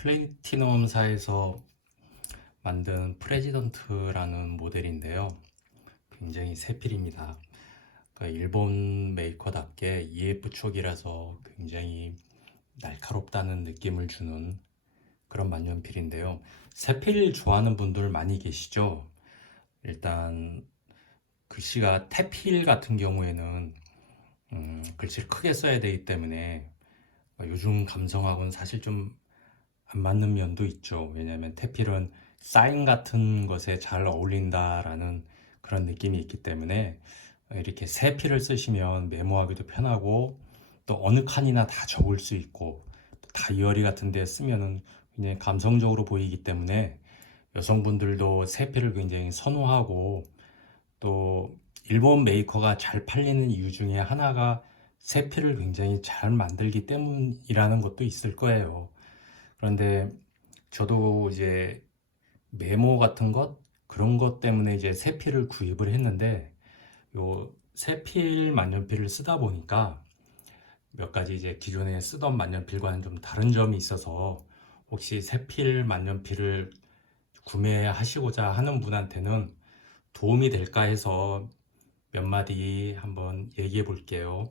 플래티넘사에서 만든 프레지던트라는 모델인데요. 굉장히 새 필입니다. 그러니까 일본 메이커답게 EF 촉이라서 굉장히 날카롭다는 느낌을 주는 그런 만년필인데요. 새 필 좋아하는 분들 많이 계시죠? 일단 글씨가 태필 같은 경우에는 글씨를 크게 써야 되기 때문에 요즘 감성하고는 사실 좀 안 맞는 면도 있죠. 왜냐하면 태필은 사인 같은 것에 잘 어울린다라는 그런 느낌이 있기 때문에 이렇게 새 필을 쓰시면 메모하기도 편하고 또 어느 칸이나 다 적을 수 있고 또 다이어리 같은 데 쓰면은 굉장히 감성적으로 보이기 때문에 여성분들도 새 필을 굉장히 선호하고 또 일본 메이커가 잘 팔리는 이유 중에 하나가 새 필을 굉장히 잘 만들기 때문이라는 것도 있을 거예요. 그런데 저도 이제 메모 같은 것 그런 것 때문에 이제 세필을 구입을 했는데 요 세필 만년필을 쓰다 보니까 몇 가지 이제 기존에 쓰던 만년필과는 좀 다른 점이 있어서 혹시 세필 만년필을 구매하시고자 하는 분한테는 도움이 될까 해서 몇 마디 한번 얘기해 볼게요.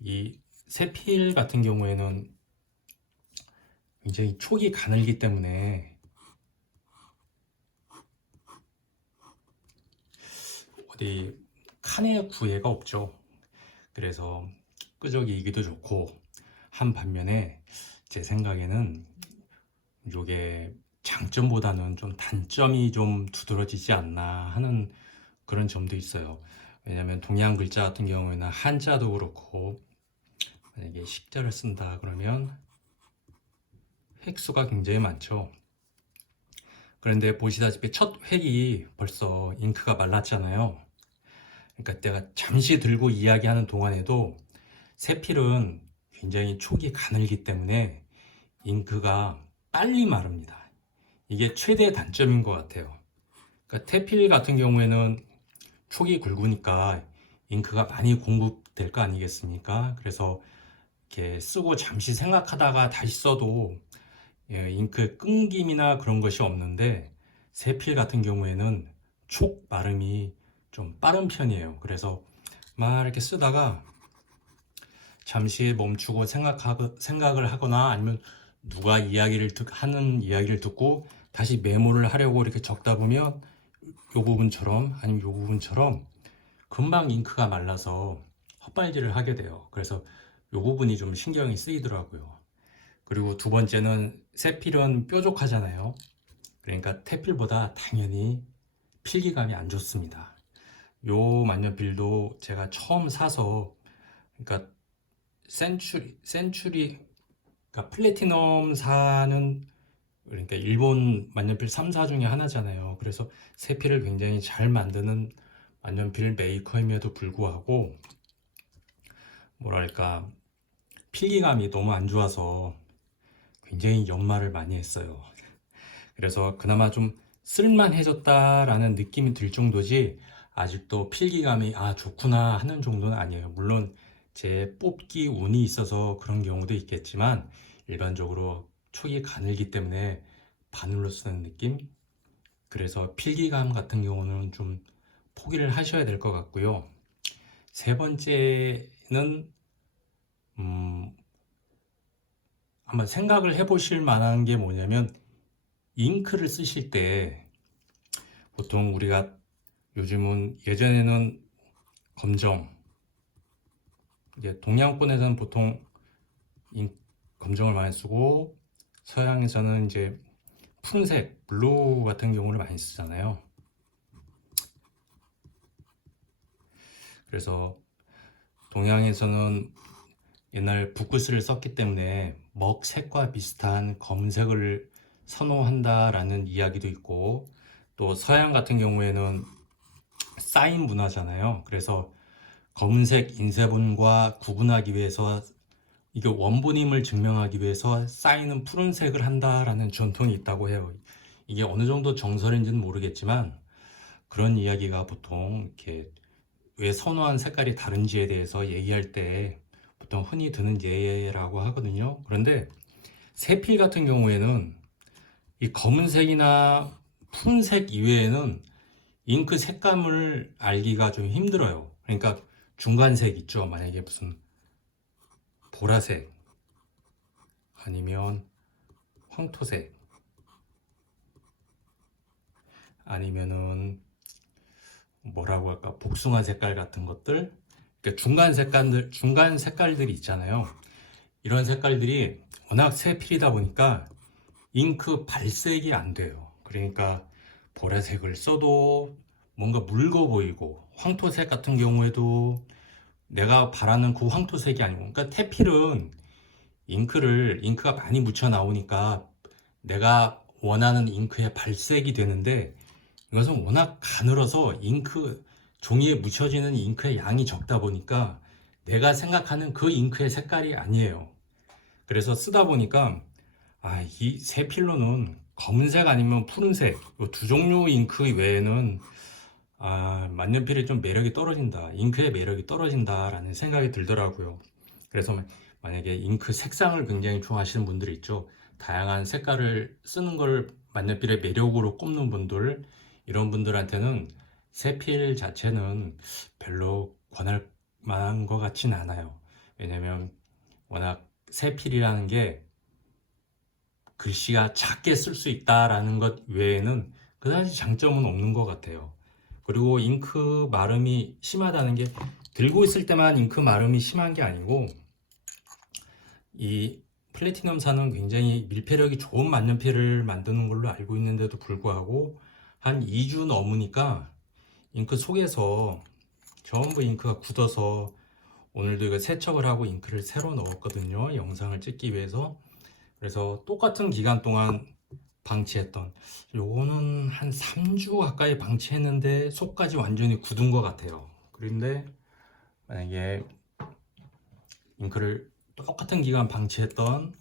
이 세필 같은 경우에는 굉장히 촉이 가늘기 때문에 어디 칸에 구애가 없죠. 그래서 끄적이기도 좋고 한 반면에 제 생각에는 이게 장점보다는 좀 단점이 좀 두드러지지 않나 하는 그런 점도 있어요. 왜냐하면 동양 글자 같은 경우에는 한자도 그렇고 만약에 식자를 쓴다 그러면 획수가 굉장히 많죠. 그런데 보시다시피 첫 획이 벌써 잉크가 말랐잖아요. 그러니까 내가 잠시 들고 이야기하는 동안에도 세필은 굉장히 촉이 가늘기 때문에 잉크가 빨리 마릅니다. 이게 최대 단점인 것 같아요. 그러니까 태필 같은 경우에는 촉이 굵으니까 잉크가 많이 공급될 거 아니겠습니까? 그래서 이렇게 쓰고 잠시 생각하다가 다시 써도 잉크의 끊김이나 그런 것이 없는데 세필 같은 경우에는 촉 마름이 좀 빠른 편이에요. 그래서 막 이렇게 쓰다가 잠시 멈추고 생각을 하거나 아니면 누가 하는 이야기를 듣고 다시 메모를 하려고 이렇게 적다 보면 요 부분처럼 아니면 요 부분처럼 금방 잉크가 말라서 헛발질을 하게 돼요. 그래서 요 부분이 좀 신경이 쓰이더라고요. 그리고 두 번째는 세필은 뾰족하잖아요. 그러니까 태필보다 당연히 필기감이 안 좋습니다. 요 만년필도 제가 처음 사서 그러니까 센츄리 그러니까 플래티넘사는 그러니까 일본 만년필 3사 중에 하나잖아요. 그래서 세필을 굉장히 잘 만드는 만년필 메이커임에도 불구하고 뭐랄까 필기감이 너무 안 좋아서 굉장히 연말을 많이 했어요. 그래서 그나마 좀 쓸만해졌다라는 느낌이 들 정도지 아직도 필기감이 좋구나 하는 정도는 아니에요. 물론 제 뽑기 운이 있어서 그런 경우도 있겠지만 일반적으로 촉이 가늘기 때문에 바늘로 쓰는 느낌? 그래서 필기감 같은 경우는 좀 포기를 하셔야 될 것 같고요. 세 번째는 음, 한번 생각을 해보실 만한 게 뭐냐면 잉크를 쓰실 때 보통 우리가 요즘은 예전에는 검정, 이제 동양권에서는 보통 검정을 많이 쓰고 서양에서는 이제 푸른색, 블루 같은 경우를 많이 쓰잖아요. 그래서 동양에서는 옛날 붓글씨를 썼기 때문에 먹색과 비슷한 검색을 선호한다라는 이야기도 있고 또 서양 같은 경우에는 사인 문화잖아요. 그래서 검은색 인쇄본과 구분하기 위해서 이게 원본임을 증명하기 위해서 사인은 푸른색을 한다라는 전통이 있다고 해요. 이게 어느 정도 정설인지는 모르겠지만 그런 이야기가 보통 이렇게 왜 선호한 색깔이 다른지에 대해서 얘기할 때 보통 흔히 드는 예라고 하거든요. 그런데 세필 같은 경우에는 이 검은색이나 푸른색 이외에는 잉크 색감을 알기가 좀 힘들어요. 그러니까 중간색 있죠. 만약에 무슨 보라색 아니면 황토색 아니면은 뭐라고 할까 복숭아 색깔 같은 것들, 그러니까 중간 색깔들이 있잖아요. 이런 색깔들이 워낙 세필이다 보니까 잉크 발색이 안 돼요. 그러니까 보라색을 써도 뭔가 묽어 보이고, 황토색 같은 경우에도 내가 바라는 그 황토색이 아니고, 그러니까 테필은 잉크가 많이 묻혀 나오니까 내가 원하는 잉크의 발색이 되는데, 이것은 워낙 가늘어서 종이에 묻혀지는 잉크의 양이 적다 보니까 내가 생각하는 그 잉크의 색깔이 아니에요. 그래서 쓰다 보니까 이 세필로는 검은색 아니면 푸른색 이 두 종류 잉크 외에는 만년필이 좀 매력이 떨어진다, 잉크의 매력이 떨어진다라는 생각이 들더라고요. 그래서 만약에 잉크 색상을 굉장히 좋아하시는 분들이 있죠. 다양한 색깔을 쓰는 걸 만년필의 매력으로 꼽는 분들, 이런 분들한테는 세필 자체는 별로 권할 만한 것 같진 않아요. 왜냐면 워낙 세필이라는 게 글씨가 작게 쓸 수 있다라는 것 외에는 그다지 장점은 없는 것 같아요. 그리고 잉크 마름이 심하다는 게, 들고 있을 때만 잉크 마름이 심한 게 아니고, 이 플래티넘사는 굉장히 밀폐력이 좋은 만년필을 만드는 걸로 알고 있는데도 불구하고 한 2주 넘으니까 잉크 속에서 전부 잉크가 굳어서, 오늘도 이거 세척을 하고 잉크를 새로 넣었거든요. 영상을 찍기 위해서. 그래서 똑같은 기간 동안 방치했던, 요거는 한 3주 가까이 방치했는데 속까지 완전히 굳은 것 같아요. 그런데 만약에 잉크를 똑같은 기간 방치했던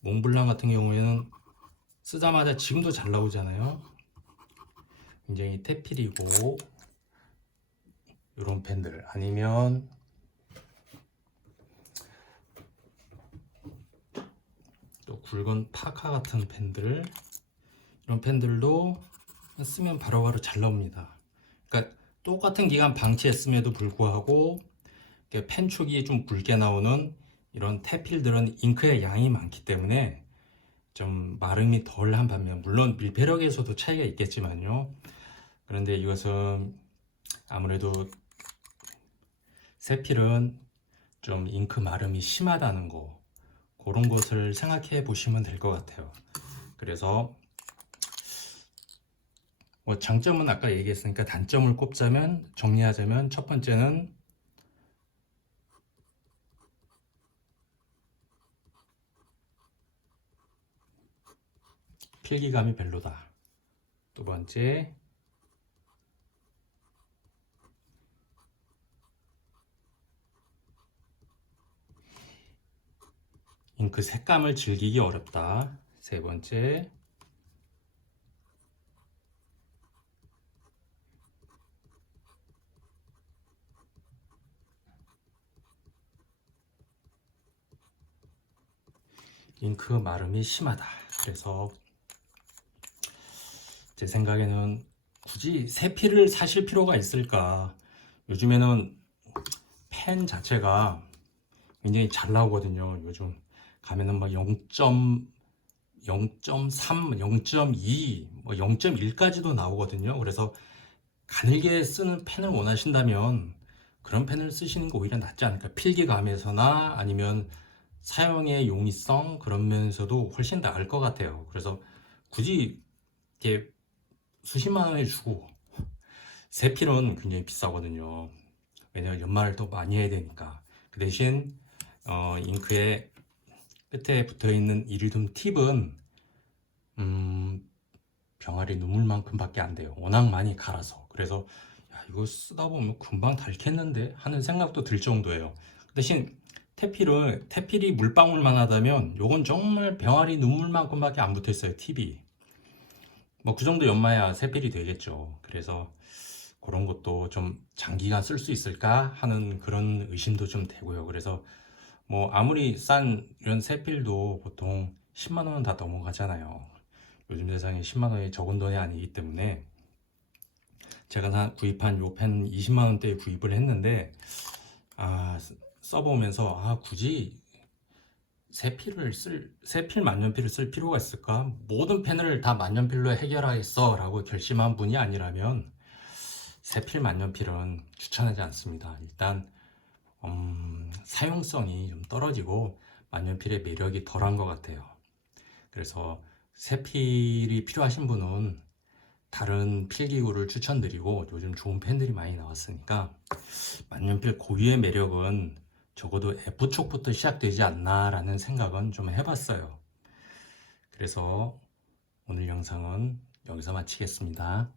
몽블랑 같은 경우에는 쓰자마자 지금도 잘 나오잖아요. 굉장히 테필이고, 이런 펜들 아니면 또 굵은 파카 같은 펜들, 이런 펜들도 쓰면 바로바로 잘 나옵니다. 그러니까 똑같은 기간 방치했음에도 불구하고 펜촉이 좀 굵게 나오는 이런 테필들은 잉크의 양이 많기 때문에 좀 마름이 덜한 반면, 물론 밀폐력에서도 차이가 있겠지만요. 그런데 이것은 아무래도 세필은 좀 잉크 마름이 심하다는 거, 그런 것을 생각해 보시면 될 것 같아요. 그래서 장점은 아까 얘기했으니까 단점을 꼽자면, 정리하자면, 첫 번째는 필기감이 별로다. 두 번째, 잉크 색감을 즐기기 어렵다. 세 번째, 잉크 마름이 심하다. 그래서 제 생각에는 굳이 세필을 사실 필요가 있을까? 요즘에는 펜 자체가 굉장히 잘 나오거든요. 요즘 가면은 막 0.3, 0.2, 0.1까지도 나오거든요. 그래서 가늘게 쓰는 펜을 원하신다면 그런 펜을 쓰시는 게 오히려 낫지 않을까. 필기감에서나 아니면 사용의 용이성, 그런 면에서도 훨씬 나을 것 같아요. 그래서 굳이 이렇게 수십만 원에 주고, 세필은 굉장히 비싸거든요. 왜냐면 연말을 더 많이 해야 되니까. 그 대신 잉크의 끝에 붙어있는 이리듐 팁은 병아리 눈물만큼 밖에 안 돼요. 워낙 많이 갈아서. 그래서 이거 쓰다 보면 금방 닳겠는데 하는 생각도 들 정도예요. 그 대신 테필이 물방울만 하다면 요건 정말 병아리 눈물만큼 밖에 안 붙어 있어요. 팁이 그 정도 연마야 세필이 되겠죠. 그래서 그런 것도 좀 장기간 쓸 수 있을까 하는 그런 의심도 좀 되고요. 그래서 아무리 싼 이런 세필도 보통 10만 원은 다 넘어가잖아요. 요즘 세상에 10만 원이 적은 돈이 아니기 때문에 제가 구입한 요 펜 20만 원대에 구입을 했는데 써보면서 굳이 세필 만년필을 쓸 필요가 있을까? 모든 펜을 다 만년필로 해결하겠어 라고 결심한 분이 아니라면 세필 만년필은 추천하지 않습니다. 일단 사용성이 좀 떨어지고 만년필의 매력이 덜한 것 같아요. 그래서 세필이 필요하신 분은 다른 필기구를 추천드리고, 요즘 좋은 펜들이 많이 나왔으니까 만년필 고유의 매력은 적어도 F촉부터 시작되지 않나 라는 생각은 좀 해봤어요. 그래서 오늘 영상은 여기서 마치겠습니다.